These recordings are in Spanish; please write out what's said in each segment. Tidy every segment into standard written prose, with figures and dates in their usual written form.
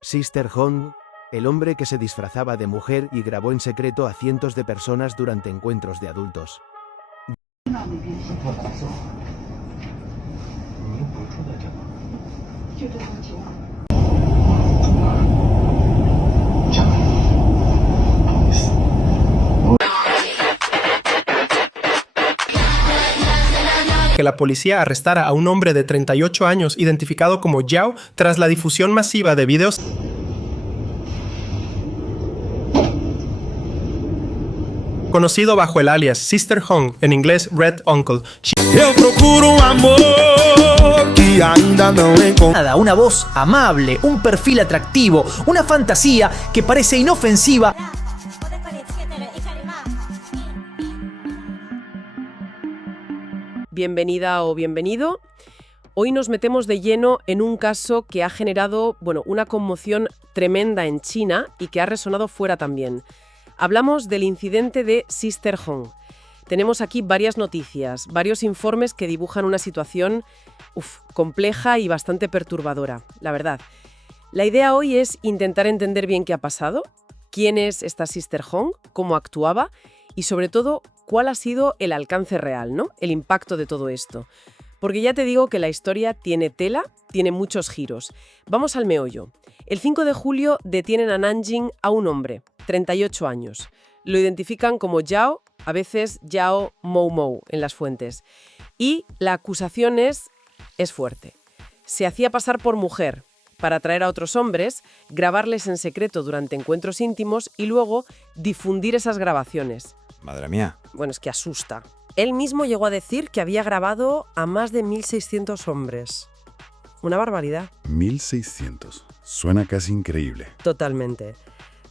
Sister Hong, el hombre que se disfrazaba de mujer y grabó en secreto a cientos de personas durante encuentros de adultos. Que la policía arrestara a un hombre de 38 años identificado como Yao tras la difusión masiva de videos conocido bajo el alias Sister Hong, en inglés Red Uncle. Eu procuro amor que ainda não encontrei. Una voz amable, un perfil atractivo, una fantasía que parece inofensiva. Bienvenida o bienvenido. Hoy nos metemos de lleno en un caso que ha generado, una conmoción tremenda en China y que ha resonado fuera también. Hablamos del incidente de Sister Hong. Tenemos aquí varias noticias, varios informes que dibujan una situación compleja y bastante perturbadora, la verdad. La idea hoy es intentar entender bien qué ha pasado, quién es esta Sister Hong, cómo actuaba y sobre todo cuál ha sido el alcance real, ¿no? El impacto de todo esto. Porque ya te digo que la historia tiene tela, tiene muchos giros. Vamos al meollo. El 5 de julio detienen a Nanjing a un hombre, 38 años. Lo identifican como Yao, a veces Yao Mou Mou en las fuentes. Y la acusación es fuerte. Se hacía pasar por mujer para atraer a otros hombres, grabarles en secreto durante encuentros íntimos y luego difundir esas grabaciones. Madre mía. Bueno, es que asusta. Él mismo llegó a decir que había grabado a más de 1.600 hombres. Una barbaridad. 1.600. Suena casi increíble. Totalmente.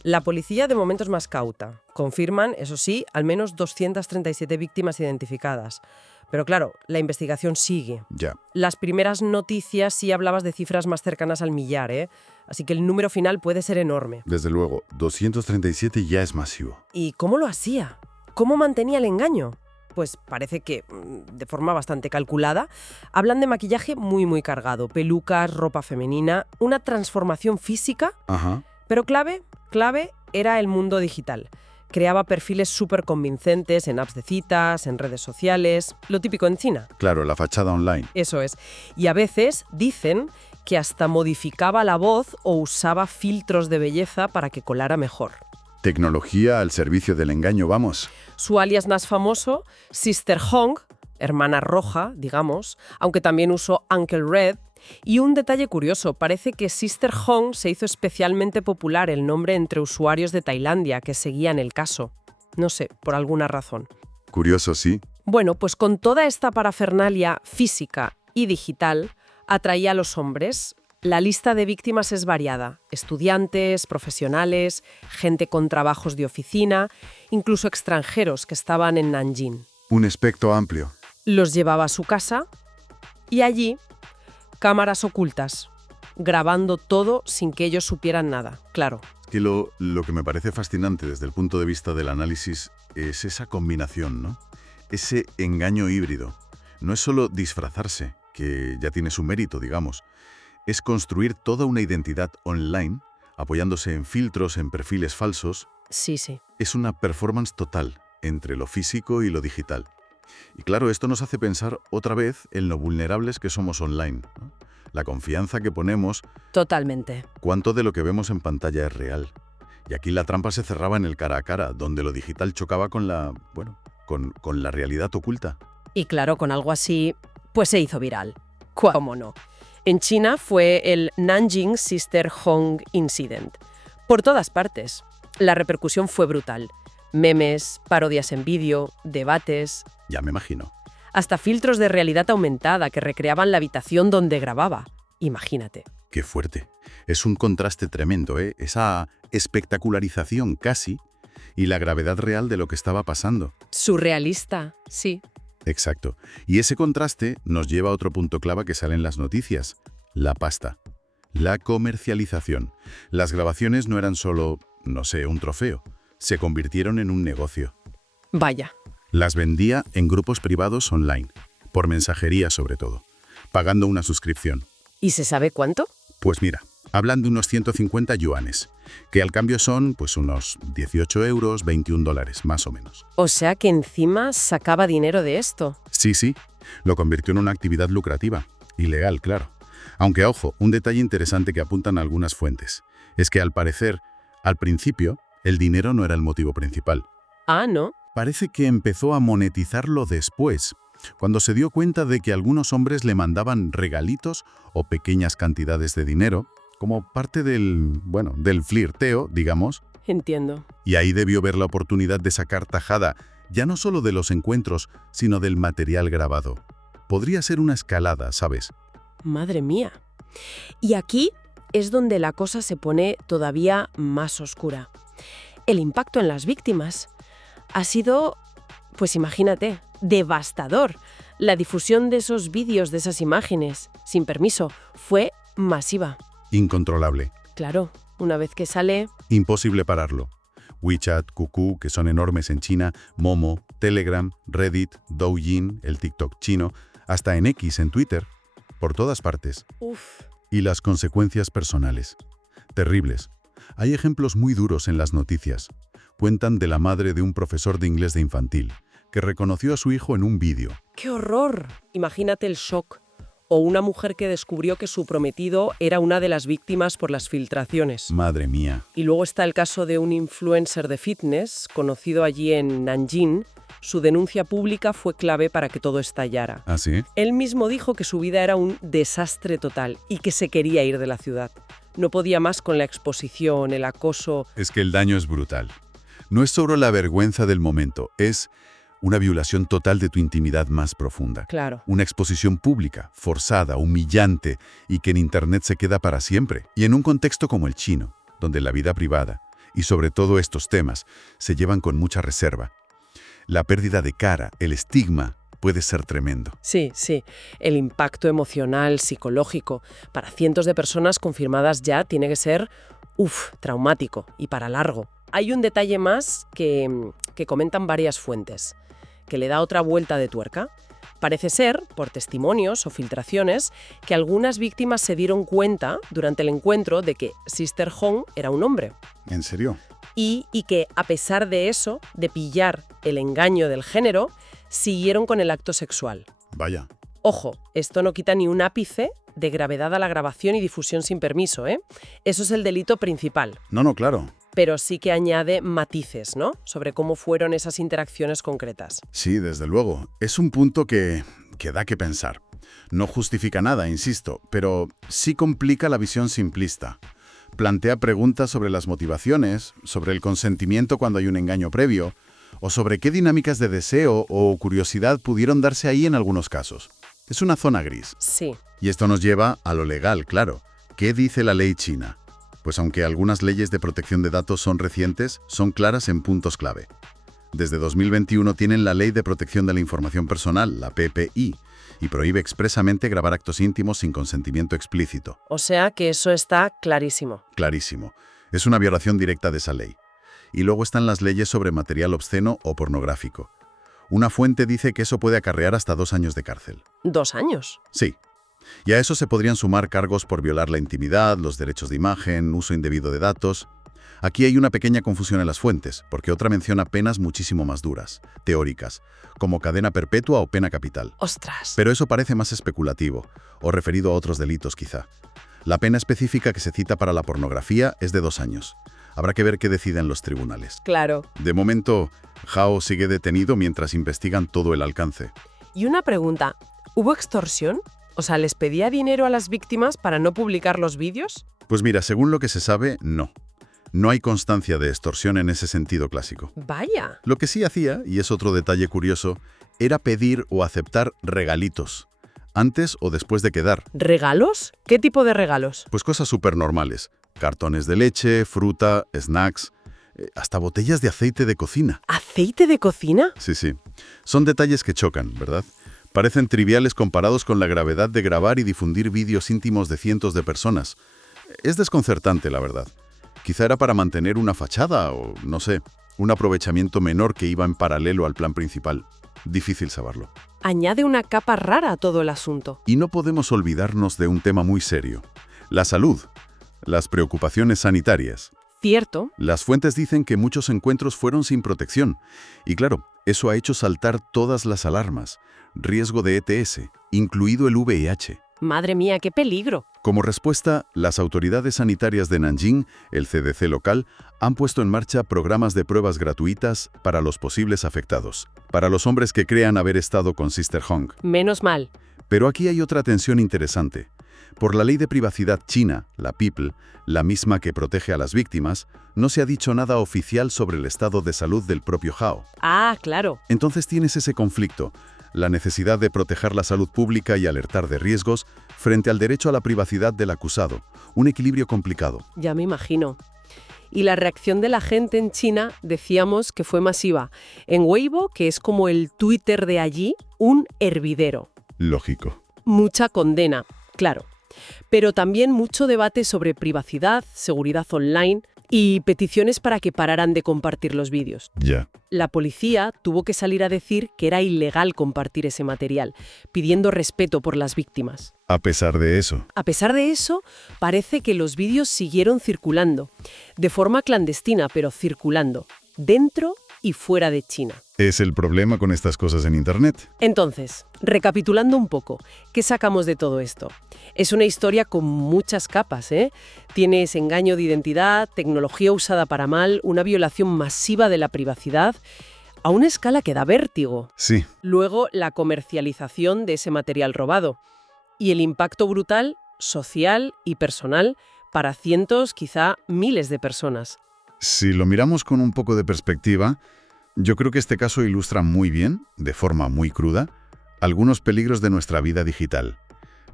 La policía de momento es más cauta. Confirman, eso sí, al menos 237 víctimas identificadas. Pero claro, la investigación sigue. Ya. Las primeras noticias sí hablabas de cifras más cercanas al millar, ¿eh? Así que el número final puede ser enorme. Desde luego, 237 ya es masivo. ¿Y cómo lo hacía? ¿Cómo mantenía el engaño? Pues parece que, de forma bastante calculada, hablan de maquillaje muy cargado, pelucas, ropa femenina, una transformación física. Ajá. Pero clave era el mundo digital. Creaba perfiles súper convincentes en apps de citas, en redes sociales, lo típico en China. Claro, la fachada online. Eso es. Y a veces dicen que hasta modificaba la voz o usaba filtros de belleza para que colara mejor. Tecnología al servicio del engaño, vamos. Su alias más famoso, Sister Hong, hermana roja, digamos, aunque también usó Uncle Red. Y un detalle curioso, parece que Sister Hong se hizo especialmente popular el nombre entre usuarios de Tailandia que seguían el caso. No sé, por alguna razón. Curioso, sí. Bueno, pues con toda esta parafernalia física y digital, atraía a los hombres. La lista de víctimas es variada. Estudiantes, profesionales, gente con trabajos de oficina, incluso extranjeros que estaban en Nanjing. Un espectro amplio. Los llevaba a su casa y allí cámaras ocultas, grabando todo sin que ellos supieran nada, claro. Que lo que me parece fascinante desde el punto de vista del análisis es esa combinación, ¿no? Ese engaño híbrido. No es solo disfrazarse, que ya tiene su mérito, digamos. Es construir toda una identidad online, apoyándose en filtros, en perfiles falsos. Sí. Es una performance total entre lo físico y lo digital. Y claro, esto nos hace pensar otra vez en lo vulnerables que somos online, ¿no? La confianza que ponemos. Totalmente. Cuánto de lo que vemos en pantalla es real. Y aquí la trampa se cerraba en el cara a cara, donde lo digital chocaba con la realidad oculta. Y claro, con algo así, pues se hizo viral. ¿Cómo no? En China fue el Nanjing Sister Hong Incident. Por todas partes. La repercusión fue brutal. Memes, parodias en vídeo, debates. Ya me imagino. Hasta filtros de realidad aumentada que recreaban la habitación donde grababa. Imagínate. Qué fuerte. Es un contraste tremendo, ¿eh? Esa espectacularización casi y la gravedad real de lo que estaba pasando. Surrealista, sí. Exacto. Y ese contraste nos lleva a otro punto clave que sale en las noticias. La pasta. La comercialización. Las grabaciones no eran solo, un trofeo. Se convirtieron en un negocio. Vaya. Las vendía en grupos privados online, por mensajería sobre todo, pagando una suscripción. ¿Y se sabe cuánto? Pues mira, Hablan de unos 150 yuanes, que al cambio son pues unos 18 euros, 21 dólares, más o menos. O sea que encima sacaba dinero de esto. Sí, lo convirtió en una actividad lucrativa. Ilegal, claro. Aunque, ojo, un detalle interesante que apuntan algunas fuentes es que, al parecer, al principio, el dinero no era el motivo principal. Ah, ¿no? Parece que empezó a monetizarlo después, cuando se dio cuenta de que algunos hombres le mandaban regalitos o pequeñas cantidades de dinero, como parte del flirteo, digamos. Entiendo. Y ahí debió ver la oportunidad de sacar tajada, ya no solo de los encuentros, sino del material grabado. Podría ser una escalada, ¿sabes? Madre mía. Y aquí es donde la cosa se pone todavía más oscura. El impacto en las víctimas ha sido, pues imagínate, devastador. La difusión de esos vídeos, de esas imágenes, sin permiso, fue masiva. Incontrolable. Claro, una vez que sale... Imposible pararlo. WeChat, QQ, que son enormes en China, Momo, Telegram, Reddit, Douyin, el TikTok chino, hasta en X, en Twitter, por todas partes. Uf. Y las consecuencias personales. Terribles. Hay ejemplos muy duros en las noticias. Cuentan de la madre de un profesor de inglés de infantil, que reconoció a su hijo en un vídeo. ¡Qué horror! Imagínate el shock. O una mujer que descubrió que su prometido era una de las víctimas por las filtraciones. Madre mía. Y luego está el caso de un influencer de fitness, conocido allí en Nanjing. Su denuncia pública fue clave para que todo estallara. ¿Ah, sí? Él mismo dijo que su vida era un desastre total y que se quería ir de la ciudad. No podía más con la exposición, el acoso... Es que el daño es brutal. No es solo la vergüenza del momento, es una violación total de tu intimidad más profunda. Claro. Una exposición pública, forzada, humillante y que en Internet se queda para siempre. Y en un contexto como el chino, donde la vida privada y sobre todo estos temas se llevan con mucha reserva. La pérdida de cara, el estigma, puede ser tremendo. Sí. El impacto emocional, psicológico, para cientos de personas confirmadas ya tiene que ser, traumático y para largo. Hay un detalle más que comentan varias fuentes, que le da otra vuelta de tuerca. Parece ser, por testimonios o filtraciones, que algunas víctimas se dieron cuenta durante el encuentro de que Sister Hong era un hombre. ¿En serio? Y que, a pesar de eso, de pillar el engaño del género, siguieron con el acto sexual. Vaya. Ojo, esto no quita ni un ápice de gravedad a la grabación y difusión sin permiso, ¿eh? Eso es el delito principal. No, claro. Pero sí que añade matices, ¿no?, sobre cómo fueron esas interacciones concretas. Sí, desde luego. Es un punto que da que pensar. No justifica nada, insisto, pero sí complica la visión simplista. Plantea preguntas sobre las motivaciones, sobre el consentimiento cuando hay un engaño previo, o sobre qué dinámicas de deseo o curiosidad pudieron darse ahí en algunos casos. Es una zona gris. Sí. Y esto nos lleva a lo legal, claro. ¿Qué dice la ley china? Pues aunque algunas leyes de protección de datos son recientes, son claras en puntos clave. Desde 2021 tienen la Ley de Protección de la Información Personal, la PPI, y prohíbe expresamente grabar actos íntimos sin consentimiento explícito. O sea que eso está clarísimo. Clarísimo. Es una violación directa de esa ley. Y luego están las leyes sobre material obsceno o pornográfico. Una fuente dice que eso puede acarrear hasta 2 años de cárcel. ¿2 años? Sí. Y a eso se podrían sumar cargos por violar la intimidad, los derechos de imagen, uso indebido de datos. Aquí hay una pequeña confusión en las fuentes, porque otra menciona penas muchísimo más duras, teóricas, como cadena perpetua o pena capital. ¡Ostras! Pero eso parece más especulativo, o referido a otros delitos quizá. La pena específica que se cita para la pornografía es de 2 años. Habrá que ver qué deciden los tribunales. Claro. De momento, Hao sigue detenido mientras investigan todo el alcance. Y una pregunta, ¿hubo extorsión? O sea, ¿les pedía dinero a las víctimas para no publicar los vídeos? Pues mira, según lo que se sabe, no. No hay constancia de extorsión en ese sentido clásico. Vaya. Lo que sí hacía, y es otro detalle curioso, era pedir o aceptar regalitos, antes o después de quedar. ¿Regalos? ¿Qué tipo de regalos? Pues cosas súper normales. Cartones de leche, fruta, snacks, hasta botellas de aceite de cocina. ¿Aceite de cocina? Sí. Son detalles que chocan, ¿verdad? Parecen triviales comparados con la gravedad de grabar y difundir vídeos íntimos de cientos de personas. Es desconcertante, la verdad. Quizá era para mantener una fachada o, no sé, un aprovechamiento menor que iba en paralelo al plan principal. Difícil saberlo. Añade una capa rara a todo el asunto. Y no podemos olvidarnos de un tema muy serio. La salud. las preocupaciones sanitarias. Cierto. Las fuentes dicen que muchos encuentros fueron sin protección. Y claro, eso ha hecho saltar todas las alarmas. Riesgo de ETS, incluido el VIH. Madre mía, qué peligro. Como respuesta, las autoridades sanitarias de Nanjing, el CDC local, han puesto en marcha programas de pruebas gratuitas para los posibles afectados, para los hombres que crean haber estado con Sister Hong. Menos mal. Pero aquí hay otra tensión interesante. Por la ley de privacidad china, la PIPL, la misma que protege a las víctimas, no se ha dicho nada oficial sobre el estado de salud del propio Hao. Ah, claro. Entonces tienes ese conflicto, la necesidad de proteger la salud pública y alertar de riesgos frente al derecho a la privacidad del acusado, un equilibrio complicado. Ya me imagino. Y la reacción de la gente en China, decíamos que fue masiva. En Weibo, que es como el Twitter de allí, un hervidero. Lógico. Mucha condena, claro. Pero también mucho debate sobre privacidad, seguridad online y peticiones para que pararan de compartir los vídeos. Ya. La policía tuvo que salir a decir que era ilegal compartir ese material, pidiendo respeto por las víctimas. A pesar de eso. A pesar de eso, parece que los vídeos siguieron circulando, de forma clandestina, pero circulando, dentro y fuera de China. ¿Es el problema con estas cosas en Internet? Entonces, recapitulando un poco, ¿qué sacamos de todo esto? Es una historia con muchas capas, ¿eh? Tienes engaño de identidad, tecnología usada para mal, una violación masiva de la privacidad, a una escala que da vértigo. Sí. Luego, la comercialización de ese material robado y el impacto brutal, social y personal para cientos, quizá miles de personas. Si lo miramos con un poco de perspectiva, yo creo que este caso ilustra muy bien, de forma muy cruda, algunos peligros de nuestra vida digital.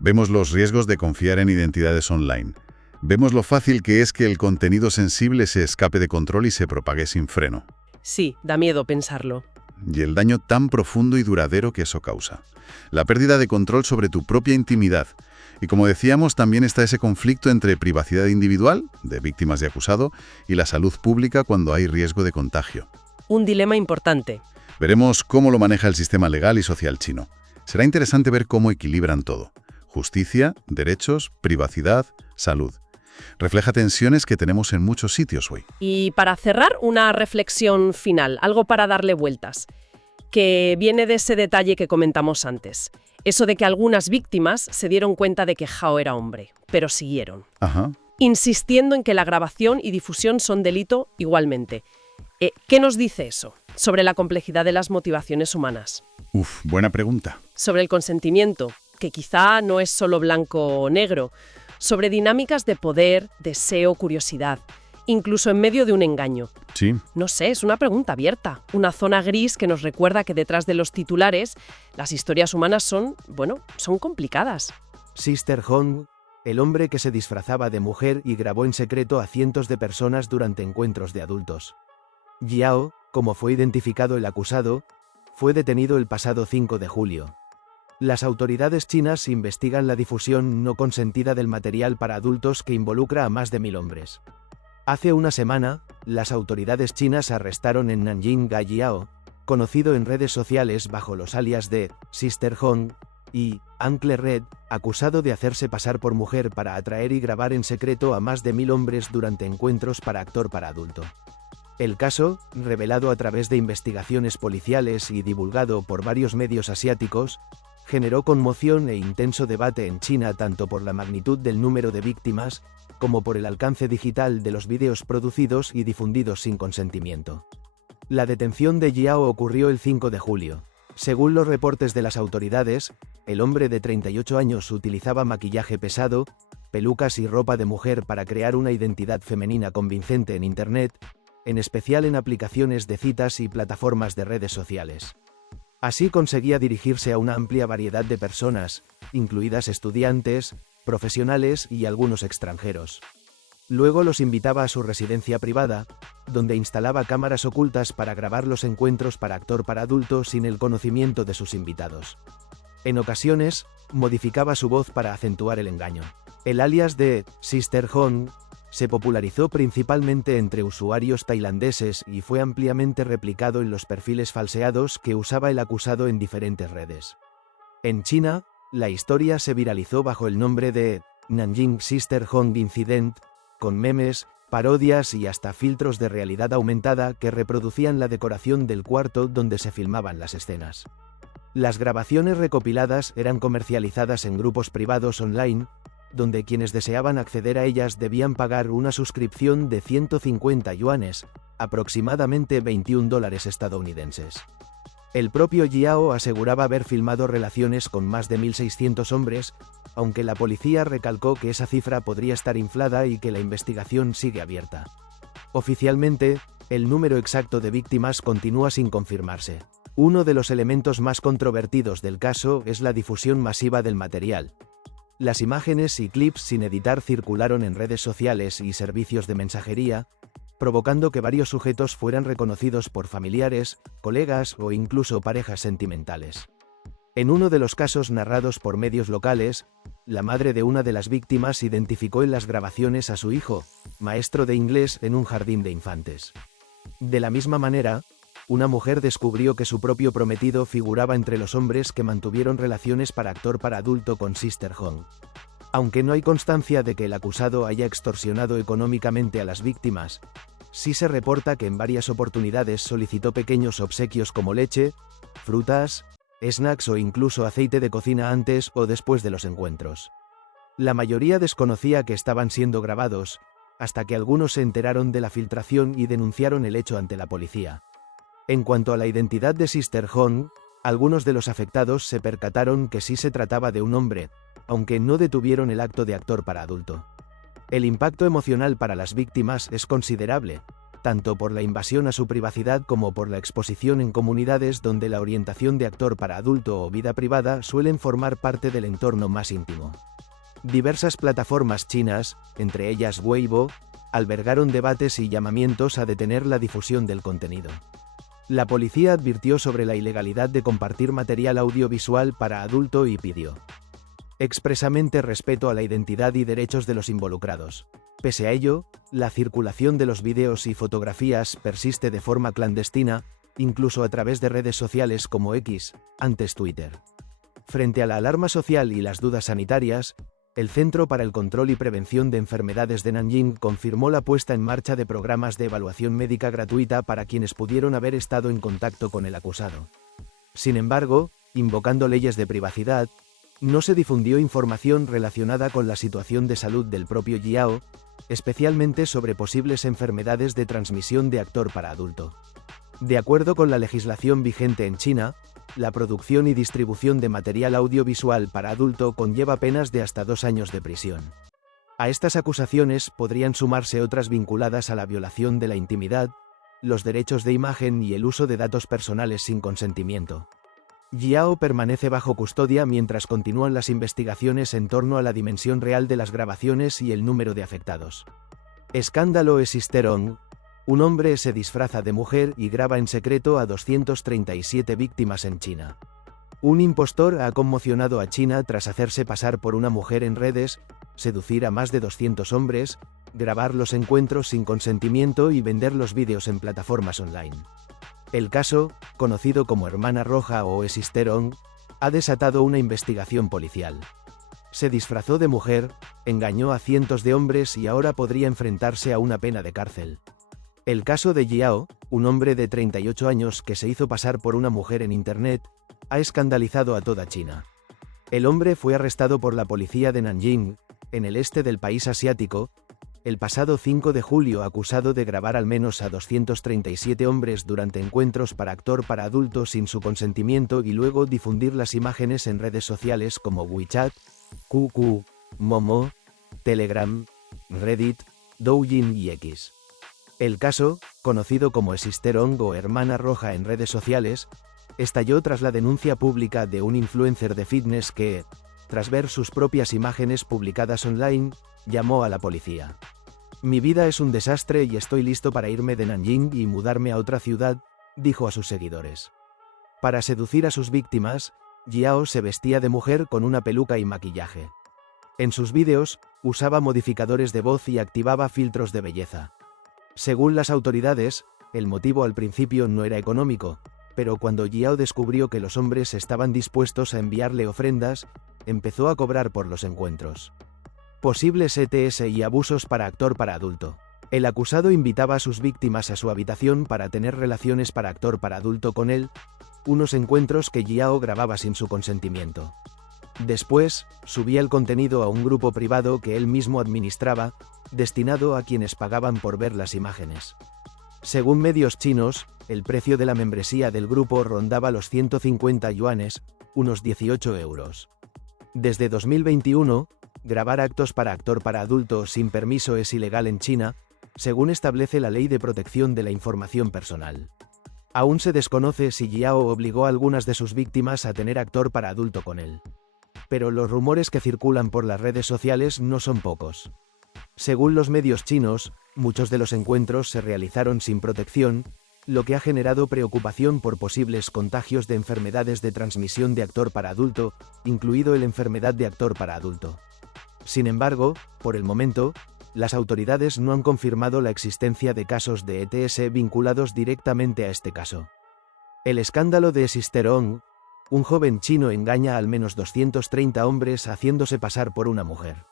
Vemos los riesgos de confiar en identidades online. Vemos lo fácil que es que el contenido sensible se escape de control y se propague sin freno. Sí, da miedo pensarlo. Y el daño tan profundo y duradero que eso causa. La pérdida de control sobre tu propia intimidad. Y como decíamos, también está ese conflicto entre privacidad individual, de víctimas y acusado, y la salud pública cuando hay riesgo de contagio. Un dilema importante. Veremos cómo lo maneja el sistema legal y social chino. Será interesante ver cómo equilibran todo. Justicia, derechos, privacidad, salud. Refleja tensiones que tenemos en muchos sitios hoy. Y para cerrar, una reflexión final, algo para darle vueltas, que viene de ese detalle que comentamos antes. Eso de que algunas víctimas se dieron cuenta de que Hao era hombre, pero siguieron. Ajá. Insistiendo en que la grabación y difusión son delito igualmente. ¿Qué nos dice eso sobre la complejidad de las motivaciones humanas? Buena pregunta. Sobre el consentimiento, que quizá no es solo blanco o negro. Sobre dinámicas de poder, deseo, curiosidad, incluso en medio de un engaño. Sí. No sé, es una pregunta abierta, una zona gris que nos recuerda que detrás de los titulares las historias humanas son complicadas. Sister Hong, el hombre que se disfrazaba de mujer y grabó en secreto a cientos de personas durante encuentros de adultos. Yao, como fue identificado el acusado, fue detenido el pasado 5 de julio. Las autoridades chinas investigan la difusión no consentida del material para adultos que involucra a más de 1000 hombres. Hace una semana, las autoridades chinas arrestaron en Nanjing a Yao, conocido en redes sociales bajo los alias de Sister Hong y Uncle Red, acusado de hacerse pasar por mujer para atraer y grabar en secreto a más de 1000 hombres durante encuentros para actor para adulto. El caso, revelado a través de investigaciones policiales y divulgado por varios medios asiáticos, generó conmoción e intenso debate en China tanto por la magnitud del número de víctimas como por el alcance digital de los vídeos producidos y difundidos sin consentimiento. La detención de Yao ocurrió el 5 de julio. Según los reportes de las autoridades, el hombre de 38 años utilizaba maquillaje pesado, pelucas y ropa de mujer para crear una identidad femenina convincente en Internet, en especial en aplicaciones de citas y plataformas de redes sociales. Así conseguía dirigirse a una amplia variedad de personas, incluidas estudiantes, profesionales y algunos extranjeros. Luego los invitaba a su residencia privada, donde instalaba cámaras ocultas para grabar los encuentros para actor para adulto sin el conocimiento de sus invitados. En ocasiones, modificaba su voz para acentuar el engaño. El alias de Sister Hong se popularizó principalmente entre usuarios tailandeses y fue ampliamente replicado en los perfiles falseados que usaba el acusado en diferentes redes. En China, la historia se viralizó bajo el nombre de Nanjing Sister Hong Incident con memes, parodias y hasta filtros de realidad aumentada que reproducían la decoración del cuarto donde se filmaban las escenas. Las grabaciones recopiladas eran comercializadas en grupos privados online, donde quienes deseaban acceder a ellas debían pagar una suscripción de 150 yuanes, aproximadamente $21 estadounidenses. El propio Jiao aseguraba haber filmado relaciones con más de 1.600 hombres, aunque la policía recalcó que esa cifra podría estar inflada y que la investigación sigue abierta. Oficialmente, el número exacto de víctimas continúa sin confirmarse. Uno de los elementos más controvertidos del caso es la difusión masiva del material. Las imágenes y clips sin editar circularon en redes sociales y servicios de mensajería, provocando que varios sujetos fueran reconocidos por familiares, colegas o incluso parejas sentimentales. En uno de los casos narrados por medios locales, la madre de una de las víctimas identificó en las grabaciones a su hijo, maestro de inglés en un jardín de infantes. De la misma manera, una mujer descubrió que su propio prometido figuraba entre los hombres que mantuvieron relaciones para actor para adulto con Sister Hong. Aunque no hay constancia de que el acusado haya extorsionado económicamente a las víctimas, sí se reporta que en varias oportunidades solicitó pequeños obsequios como leche, frutas, snacks o incluso aceite de cocina antes o después de los encuentros. La mayoría desconocía que estaban siendo grabados, hasta que algunos se enteraron de la filtración y denunciaron el hecho ante la policía. En cuanto a la identidad de Sister Hong, algunos de los afectados se percataron que sí se trataba de un hombre, aunque no detuvieron el acto de actor para adulto. El impacto emocional para las víctimas es considerable, tanto por la invasión a su privacidad como por la exposición en comunidades donde la orientación de actor para adulto o vida privada suelen formar parte del entorno más íntimo. Diversas plataformas chinas, entre ellas Weibo, albergaron debates y llamamientos a detener la difusión del contenido. La policía advirtió sobre la ilegalidad de compartir material audiovisual para adulto y pidió expresamente respeto a la identidad y derechos de los involucrados. Pese a ello, la circulación de los vídeos y fotografías persiste de forma clandestina, incluso a través de redes sociales como X, antes Twitter. Frente a la alarma social y las dudas sanitarias, el Centro para el Control y Prevención de Enfermedades de Nanjing confirmó la puesta en marcha de programas de evaluación médica gratuita para quienes pudieron haber estado en contacto con el acusado. Sin embargo, invocando leyes de privacidad, no se difundió información relacionada con la situación de salud del propio Jiao, especialmente sobre posibles enfermedades de transmisión de actor para adulto. De acuerdo con la legislación vigente en China, la producción y distribución de material audiovisual para adulto conlleva penas de hasta 2 años de prisión. A estas acusaciones podrían sumarse otras vinculadas a la violación de la intimidad, los derechos de imagen y el uso de datos personales sin consentimiento. Jiao permanece bajo custodia mientras continúan las investigaciones en torno a la dimensión real de las grabaciones y el número de afectados. Escándalo es Sister Hong. Un hombre se disfraza de mujer y graba en secreto a 237 víctimas en China. Un impostor ha conmocionado a China tras hacerse pasar por una mujer en redes, seducir a más de 200 hombres, grabar los encuentros sin consentimiento y vender los vídeos en plataformas online. El caso, conocido como Hermana Roja o Sister Hong, ha desatado una investigación policial. Se disfrazó de mujer, engañó a cientos de hombres y ahora podría enfrentarse a una pena de cárcel. El caso de Jiao, un hombre de 38 años que se hizo pasar por una mujer en Internet, ha escandalizado a toda China. El hombre fue arrestado por la policía de Nanjing, en el este del país asiático, el pasado 5 de julio acusado de grabar al menos a 237 hombres durante encuentros para actor para adultos sin su consentimiento y luego difundir las imágenes en redes sociales como WeChat, QQ, Momo, Telegram, Reddit, Douyin y X. El caso, conocido como Sister Hong o Hermana Roja en redes sociales, estalló tras la denuncia pública de un influencer de fitness que, tras ver sus propias imágenes publicadas online, llamó a la policía. Mi vida es un desastre y estoy listo para irme de Nanjing y mudarme a otra ciudad, dijo a sus seguidores. Para seducir a sus víctimas, Jiao se vestía de mujer con una peluca y maquillaje. En sus vídeos, usaba modificadores de voz y activaba filtros de belleza. Según las autoridades, el motivo al principio no era económico, pero cuando Jiao descubrió que los hombres estaban dispuestos a enviarle ofrendas, empezó a cobrar por los encuentros. Posibles ETS y abusos para actor para adulto. El acusado invitaba a sus víctimas a su habitación para tener relaciones para actor para adulto con él, unos encuentros que Jiao grababa sin su consentimiento. Después, subía el contenido a un grupo privado que él mismo administraba, destinado a quienes pagaban por ver las imágenes. Según medios chinos, el precio de la membresía del grupo rondaba los 150 yuanes, unos 18 euros. Desde 2021, grabar actos para actor para adulto sin permiso es ilegal en China, según establece la Ley de Protección de la Información Personal. Aún se desconoce si Jiao obligó a algunas de sus víctimas a tener actor para adulto con él. Pero los rumores que circulan por las redes sociales no son pocos. Según los medios chinos, muchos de los encuentros se realizaron sin protección, lo que ha generado preocupación por posibles contagios de enfermedades de transmisión de actor para adulto, incluido la enfermedad de actor para adulto. Sin embargo, por el momento, las autoridades no han confirmado la existencia de casos de ETS vinculados directamente a este caso. El escándalo de Sisterong. Un joven chino engaña al menos 230 hombres haciéndose pasar por una mujer.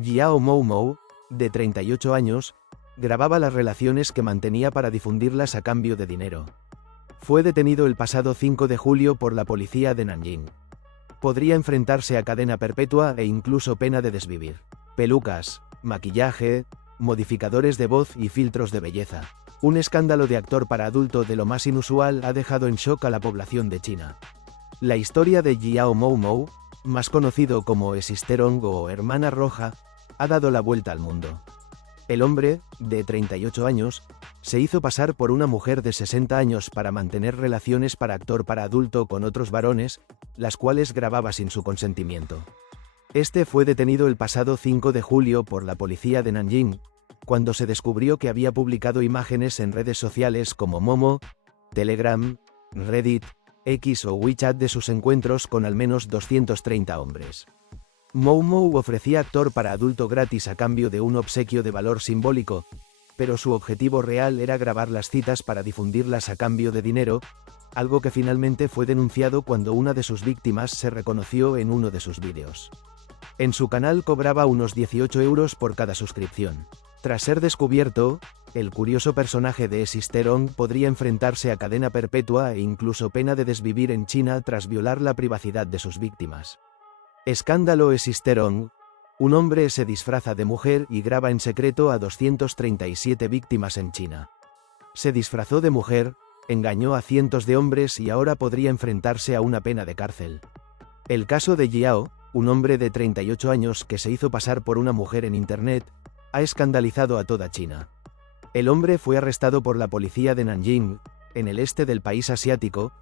Jiao Moumou, de 38 años, grababa las relaciones que mantenía para difundirlas a cambio de dinero. Fue detenido el pasado 5 de julio por la policía de Nanjing. Podría enfrentarse a cadena perpetua e incluso pena de desvivir. Pelucas, maquillaje, modificadores de voz y filtros de belleza. Un escándalo de actor para adulto de lo más inusual ha dejado en shock a la población de China. La historia de Jiao Moumou, más conocido como Sisterong o Hermana Roja, ha dado la vuelta al mundo. El hombre, de 38 años, se hizo pasar por una mujer de 60 años para mantener relaciones para actor para adulto con otros varones, las cuales grababa sin su consentimiento. Este fue detenido el pasado 5 de julio por la policía de Nanjing, cuando se descubrió que había publicado imágenes en redes sociales como Momo, Telegram, Reddit, X o WeChat de sus encuentros con al menos 230 hombres. Moumou ofrecía actor para adulto gratis a cambio de un obsequio de valor simbólico, pero su objetivo real era grabar las citas para difundirlas a cambio de dinero, algo que finalmente fue denunciado cuando una de sus víctimas se reconoció en uno de sus vídeos. En su canal cobraba unos 18 euros por cada suscripción. Tras ser descubierto, el curioso personaje de Sisterong podría enfrentarse a cadena perpetua e incluso pena de desvivir en China tras violar la privacidad de sus víctimas. Escándalo Sisterong. Un hombre se disfraza de mujer y graba en secreto a 237 víctimas en China. Se disfrazó de mujer, engañó a cientos de hombres y ahora podría enfrentarse a una pena de cárcel. El caso de Jiao, un hombre de 38 años que se hizo pasar por una mujer en Internet, ha escandalizado a toda China. El hombre fue arrestado por la policía de Nanjing, en el este del país asiático,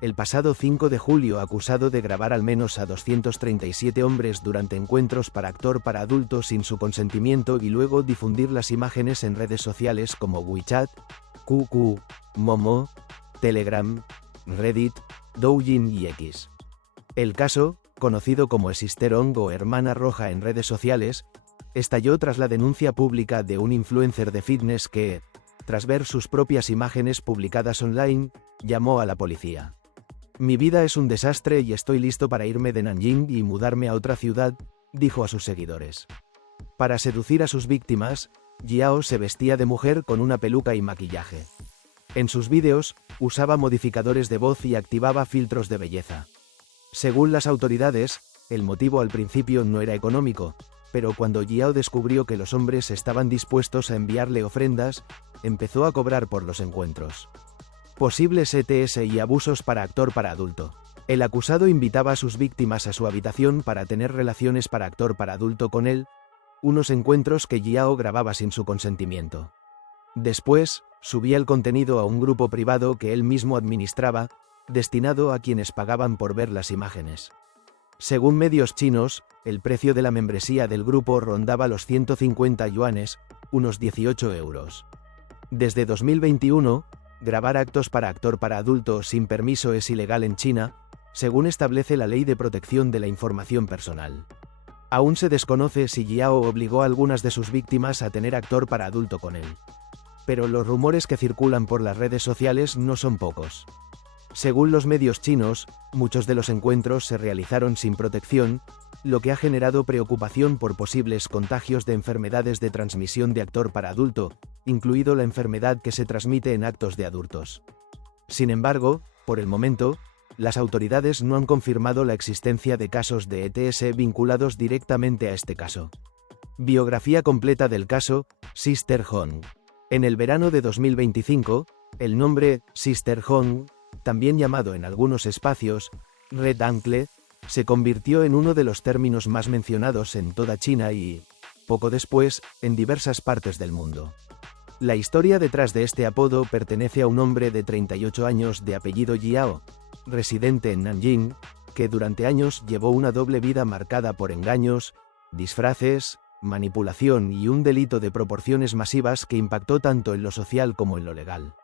el pasado 5 de julio acusado de grabar al menos a 237 hombres durante encuentros para actor para adultos sin su consentimiento y luego difundir las imágenes en redes sociales como WeChat, QQ, Momo, Telegram, Reddit, Douyin y X. El caso, conocido como Sisterong o Hermana Roja en redes sociales, estalló tras la denuncia pública de un influencer de fitness que, tras ver sus propias imágenes publicadas online, llamó a la policía. Mi vida es un desastre y estoy listo para irme de Nanjing y mudarme a otra ciudad, dijo a sus seguidores. Para seducir a sus víctimas, Jiao se vestía de mujer con una peluca y maquillaje. En sus vídeos, usaba modificadores de voz y activaba filtros de belleza. Según las autoridades, el motivo al principio no era económico, pero cuando Jiao descubrió que los hombres estaban dispuestos a enviarle ofrendas, empezó a cobrar por los encuentros. Posibles ETS y abusos para actor para adulto. El acusado invitaba a sus víctimas a su habitación para tener relaciones para actor para adulto con él, unos encuentros que Jiao grababa sin su consentimiento. Después, subía el contenido a un grupo privado que él mismo administraba, destinado a quienes pagaban por ver las imágenes. Según medios chinos, el precio de la membresía del grupo rondaba los 150 yuanes, unos 18 euros. Desde 2021, grabar actos para actor para adulto sin permiso es ilegal en China, según establece la Ley de Protección de la Información Personal. Aún se desconoce si Jiao obligó a algunas de sus víctimas a tener actor para adulto con él. Pero los rumores que circulan por las redes sociales no son pocos. Según los medios chinos, muchos de los encuentros se realizaron sin protección, lo que ha generado preocupación por posibles contagios de enfermedades de transmisión de actor para adulto, incluido la enfermedad que se transmite en actos de adultos. Sin embargo, por el momento, las autoridades no han confirmado la existencia de casos de ETS vinculados directamente a este caso. Biografía completa del caso, Sister Hong. En el verano de 2025, el nombre Sister Hong, también llamado en algunos espacios Red Ankle, se convirtió en uno de los términos más mencionados en toda China y, poco después, en diversas partes del mundo. La historia detrás de este apodo pertenece a un hombre de 38 años de apellido Jiao, residente en Nanjing, que durante años llevó una doble vida marcada por engaños, disfraces, manipulación y un delito de proporciones masivas que impactó tanto en lo social como en lo legal.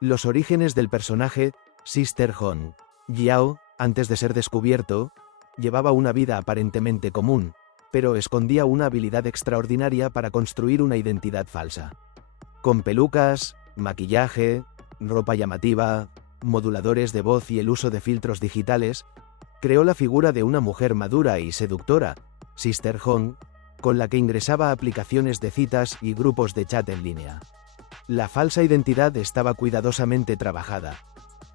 Los orígenes del personaje, Sister Hong. Jiao, antes de ser descubierto, llevaba una vida aparentemente común, pero escondía una habilidad extraordinaria para construir una identidad falsa. Con pelucas, maquillaje, ropa llamativa, moduladores de voz y el uso de filtros digitales, creó la figura de una mujer madura y seductora, Sister Hong, con la que ingresaba a aplicaciones de citas y grupos de chat en línea. La falsa identidad estaba cuidadosamente trabajada.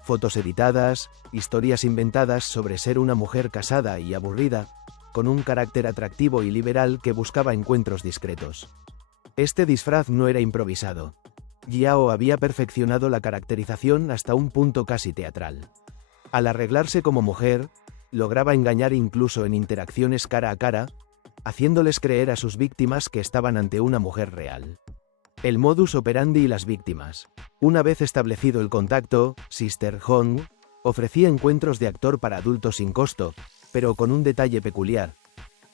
Fotos editadas, historias inventadas sobre ser una mujer casada y aburrida, con un carácter atractivo y liberal que buscaba encuentros discretos. Este disfraz no era improvisado. Jiao había perfeccionado la caracterización hasta un punto casi teatral. Al arreglarse como mujer, lograba engañar incluso en interacciones cara a cara, haciéndoles creer a sus víctimas que estaban ante una mujer real. El modus operandi y las víctimas. Una vez establecido el contacto, Sister Hong ofrecía encuentros de actor para adultos sin costo, pero con un detalle peculiar.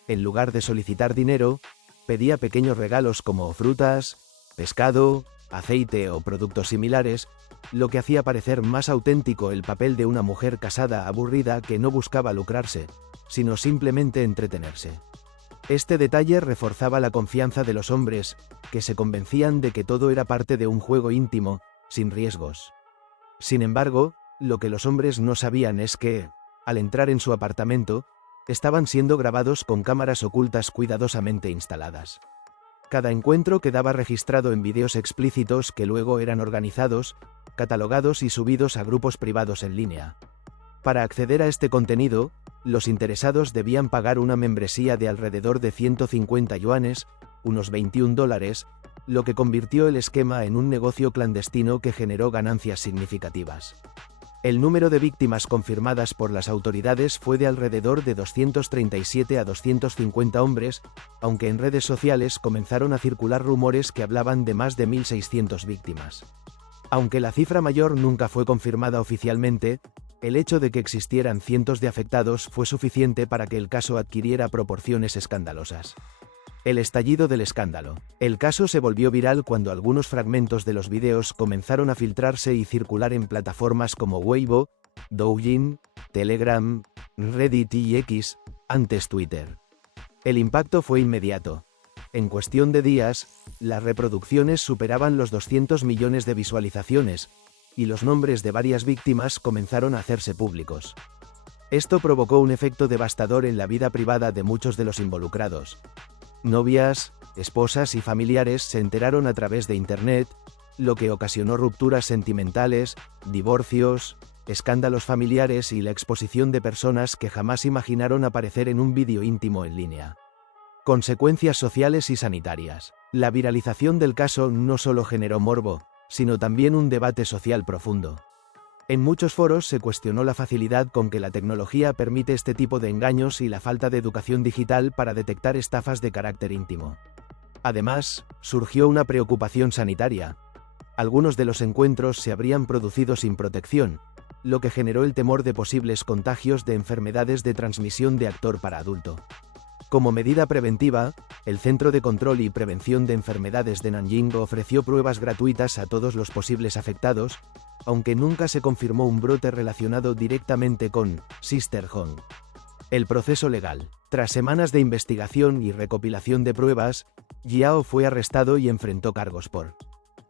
En lugar de solicitar dinero, pedía pequeños regalos como frutas, pescado, aceite o productos similares, lo que hacía parecer más auténtico el papel de una mujer casada aburrida que no buscaba lucrarse, sino simplemente entretenerse. Este detalle reforzaba la confianza de los hombres, que se convencían de que todo era parte de un juego íntimo, sin riesgos. Sin embargo, lo que los hombres no sabían es que, al entrar en su apartamento, estaban siendo grabados con cámaras ocultas cuidadosamente instaladas. Cada encuentro quedaba registrado en vídeos explícitos que luego eran organizados, catalogados y subidos a grupos privados en línea. Para acceder a este contenido, los interesados debían pagar una membresía de alrededor de 150 yuanes, unos $21, lo que convirtió el esquema en un negocio clandestino que generó ganancias significativas. El número de víctimas confirmadas por las autoridades fue de alrededor de 237 a 250 hombres, aunque en redes sociales comenzaron a circular rumores que hablaban de más de 1.600 víctimas. Aunque la cifra mayor nunca fue confirmada oficialmente, el hecho de que existieran cientos de afectados fue suficiente para que el caso adquiriera proporciones escandalosas. El estallido del escándalo. El caso se volvió viral cuando algunos fragmentos de los videos comenzaron a filtrarse y circular en plataformas como Weibo, Douyin, Telegram, Reddit y X, antes Twitter. El impacto fue inmediato. En cuestión de días, las reproducciones superaban los 200 millones de visualizaciones, y los nombres de varias víctimas comenzaron a hacerse públicos. Esto provocó un efecto devastador en la vida privada de muchos de los involucrados. Novias, esposas y familiares se enteraron a través de Internet, lo que ocasionó rupturas sentimentales, divorcios, escándalos familiares y la exposición de personas que jamás imaginaron aparecer en un vídeo íntimo en línea. Consecuencias sociales y sanitarias. La viralización del caso no solo generó morbo, sino también un debate social profundo. En muchos foros se cuestionó la facilidad con que la tecnología permite este tipo de engaños y la falta de educación digital para detectar estafas de carácter íntimo. Además, surgió una preocupación sanitaria. Algunos de los encuentros se habrían producido sin protección, lo que generó el temor de posibles contagios de enfermedades de transmisión de actor para adulto. Como medida preventiva, el Centro de Control y Prevención de Enfermedades de Nanjing ofreció pruebas gratuitas a todos los posibles afectados, aunque nunca se confirmó un brote relacionado directamente con Sister Hong. El proceso legal. Tras semanas de investigación y recopilación de pruebas, Jiao fue arrestado y enfrentó cargos por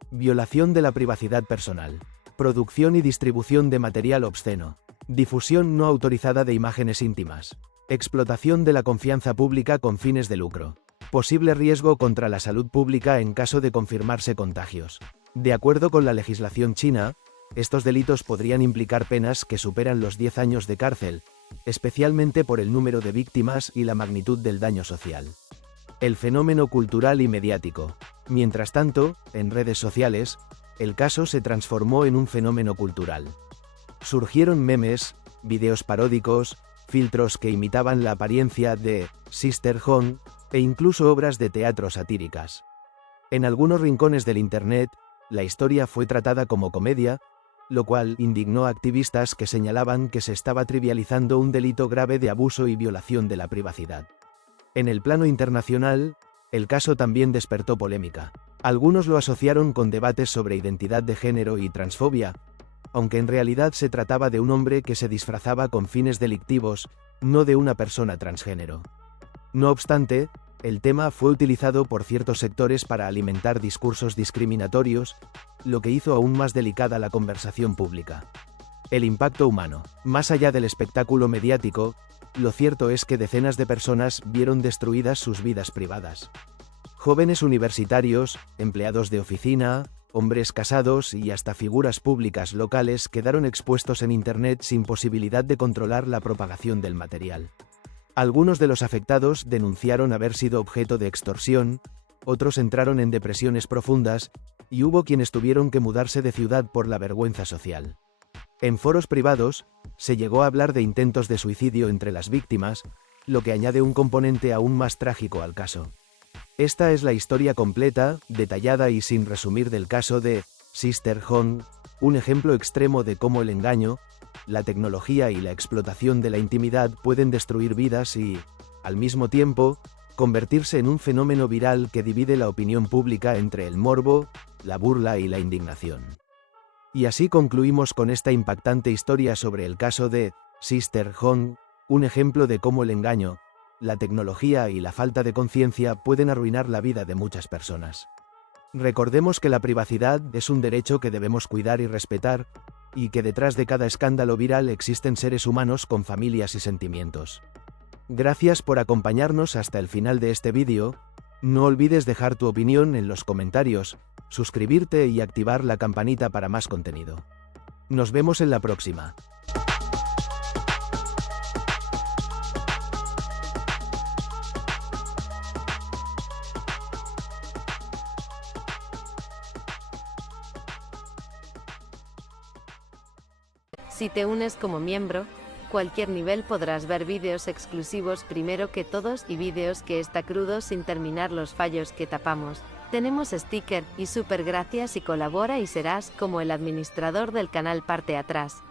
violación de la privacidad personal, producción y distribución de material obsceno, difusión no autorizada de imágenes íntimas, Explotación de la confianza pública con fines de lucro. Posible riesgo contra la salud pública en caso de confirmarse contagios. De acuerdo con la legislación china, estos delitos podrían implicar penas que superan los 10 años de cárcel, especialmente por el número de víctimas y la magnitud del daño social. El fenómeno cultural y mediático. Mientras tanto, en redes sociales, el caso se transformó en un fenómeno cultural. Surgieron memes, videos paródicos, filtros que imitaban la apariencia de Sister Hong, e incluso obras de teatro satíricas. En algunos rincones del Internet, la historia fue tratada como comedia, lo cual indignó a activistas que señalaban que se estaba trivializando un delito grave de abuso y violación de la privacidad. En el plano internacional, el caso también despertó polémica. Algunos lo asociaron con debates sobre identidad de género y transfobia, aunque en realidad se trataba de un hombre que se disfrazaba con fines delictivos, no de una persona transgénero. No obstante, el tema fue utilizado por ciertos sectores para alimentar discursos discriminatorios, lo que hizo aún más delicada la conversación pública. El impacto humano. Más allá del espectáculo mediático, lo cierto es que decenas de personas vieron destruidas sus vidas privadas. Jóvenes universitarios, empleados de oficina, hombres casados y hasta figuras públicas locales quedaron expuestos en Internet sin posibilidad de controlar la propagación del material. Algunos de los afectados denunciaron haber sido objeto de extorsión, otros entraron en depresiones profundas, y hubo quienes tuvieron que mudarse de ciudad por la vergüenza social. En foros privados, se llegó a hablar de intentos de suicidio entre las víctimas, lo que añade un componente aún más trágico al caso. Esta es la historia completa, detallada y sin resumir del caso de Sister Hong, un ejemplo extremo de cómo el engaño, la tecnología y la explotación de la intimidad pueden destruir vidas y, al mismo tiempo, convertirse en un fenómeno viral que divide la opinión pública entre el morbo, la burla y la indignación. Y así concluimos con esta impactante historia sobre el caso de Sister Hong, un ejemplo de cómo el engaño, la tecnología y la falta de conciencia pueden arruinar la vida de muchas personas. Recordemos que la privacidad es un derecho que debemos cuidar y respetar, y que detrás de cada escándalo viral existen seres humanos con familias y sentimientos. Gracias por acompañarnos hasta el final de este vídeo. No olvides dejar tu opinión en los comentarios, suscribirte y activar la campanita para más contenido. Nos vemos en la próxima. Si te unes como miembro, cualquier nivel podrás ver vídeos exclusivos primero que todos y vídeos que está crudo sin terminar los fallos que tapamos. Tenemos sticker y super gracias y colabora y serás como el administrador del canal parte atrás.